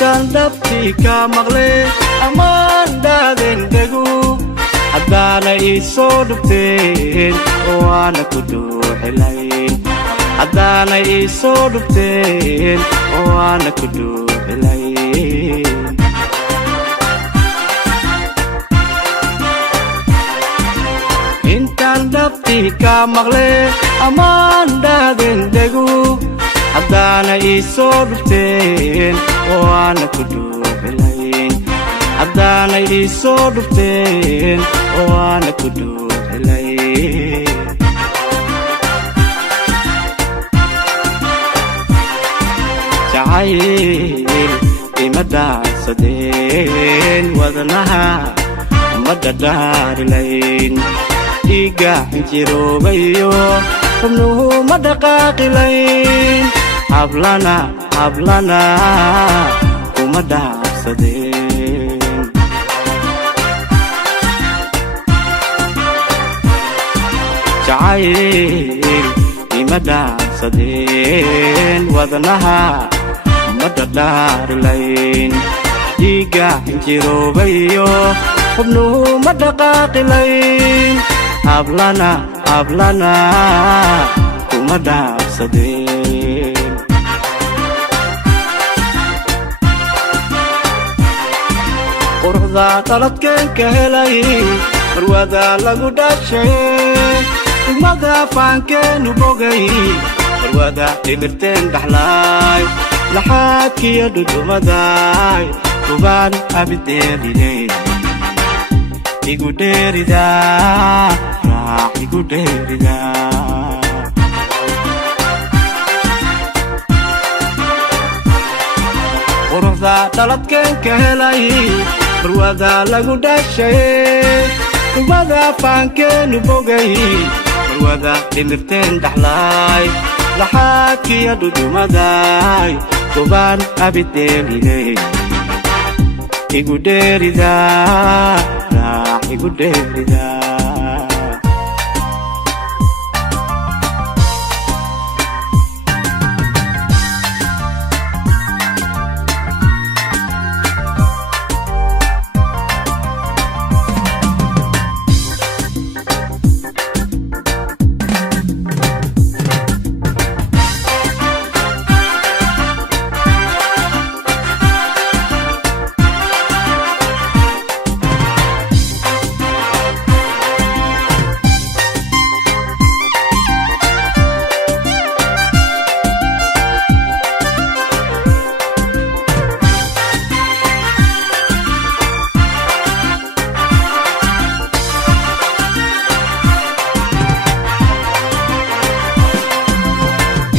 intaan dhabtii ka maqle ammaan dhaadeen dhegu haddaana ii soo dhufteen oo aana ku dhuuxilayn haddaana ii soo dhufteen oo aana ku dhuuxilayn intaan dhabtii ka maqle ammaan dhaadeen dhegu haddaana ii soo dhufteen oo aana ku dhuuxilayn haddaana ii soo dhufteen oo aana ku dhuuxilayn jacayl ima dhaansadeen wadnaha ma dhadhaarilayn dhiigga xinjiroobayo xubnuhu ma dhaqaaqilayn hablana kuma dhaafsadeen jacayl ima dhaansadeen wadnaha ma dhadhaarilayn dhiigga xinjiroobayo xubnuhu ma dhaqaaqilayn hablana kuma dhaafsadeen quruxda qaladkeen ka helay marwada lagu dhashay dhigmada faankeenu bogay marwada dhimirteen dhaxlaay laxaadkiyo dhudhumaday kubaan abideedinay igu dheerida raax igu dheerida quruxda dhaladkeen ka helay marwada lagu dhashay dhigmada faankeenu bogay marwada dhimirteen dhaxlaay laxaadkiyo dhudhumaday kubaan abideelinay igu dheerida raax igu dheerida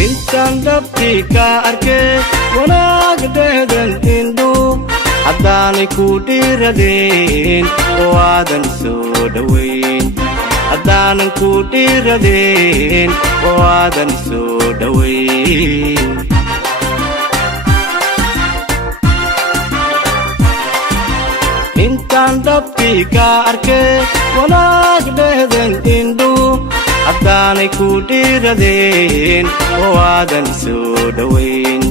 intaan dhabtii ka arkay wanaag dhehdan indhu haddaanay ku dhiiradeen oo aadan soo dhowayn haddaanan ku dhiiradeen oo aadan soo dhowayn intaan dhabtii ka arkay wanaag dhehdan indhu haddaanay ku dhiiradeen oo aadan soo dhowayn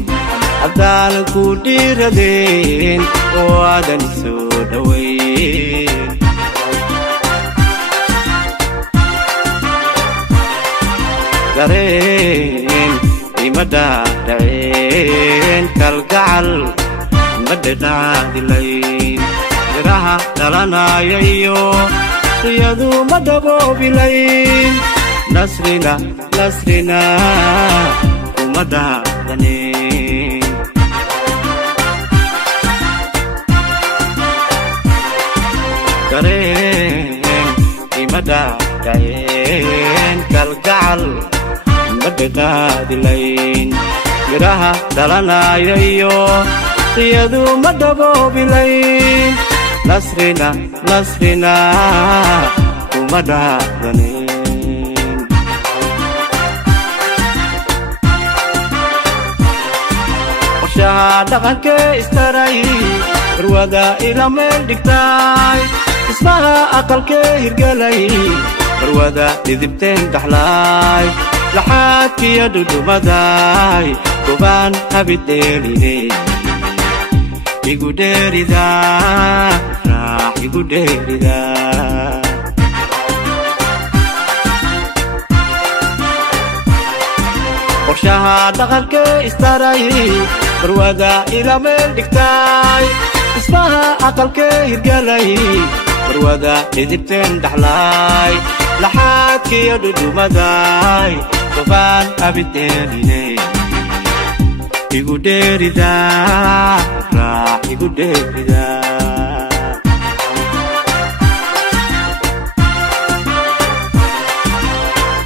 haddaanan ku dhiiradeen oo aadan soo dhowayn dareen ima dhaadhaceen kalgacal ma dhadhaadilayn jiraha dhalanaya iyo riyadu ma daboobilayn nasrina kuma dhaadanin dareen ima dhaadhaceen kalgacal ma dhadhaadilayn jiraha dhalanaya iyo riyadu ma daboobilayn nasrina kuma dhaadanin qorshaha dhaqankee istaray barwada ila meel dhigtay ismaha aqalkee hirgalay barwada dhidibteen dhaxlaay laxaadkiyo dhudhumaday kubaan habidheelinay igu dheerida raax igu dheerida qorshaha dhaqanka istaray barwada ila meel dhigtay ismaha aqalka hirgalay barwada idibteen dhaxlay laxaadkiyo dhudhumaday tufaan abideenine igu dheerida raax igu dheerida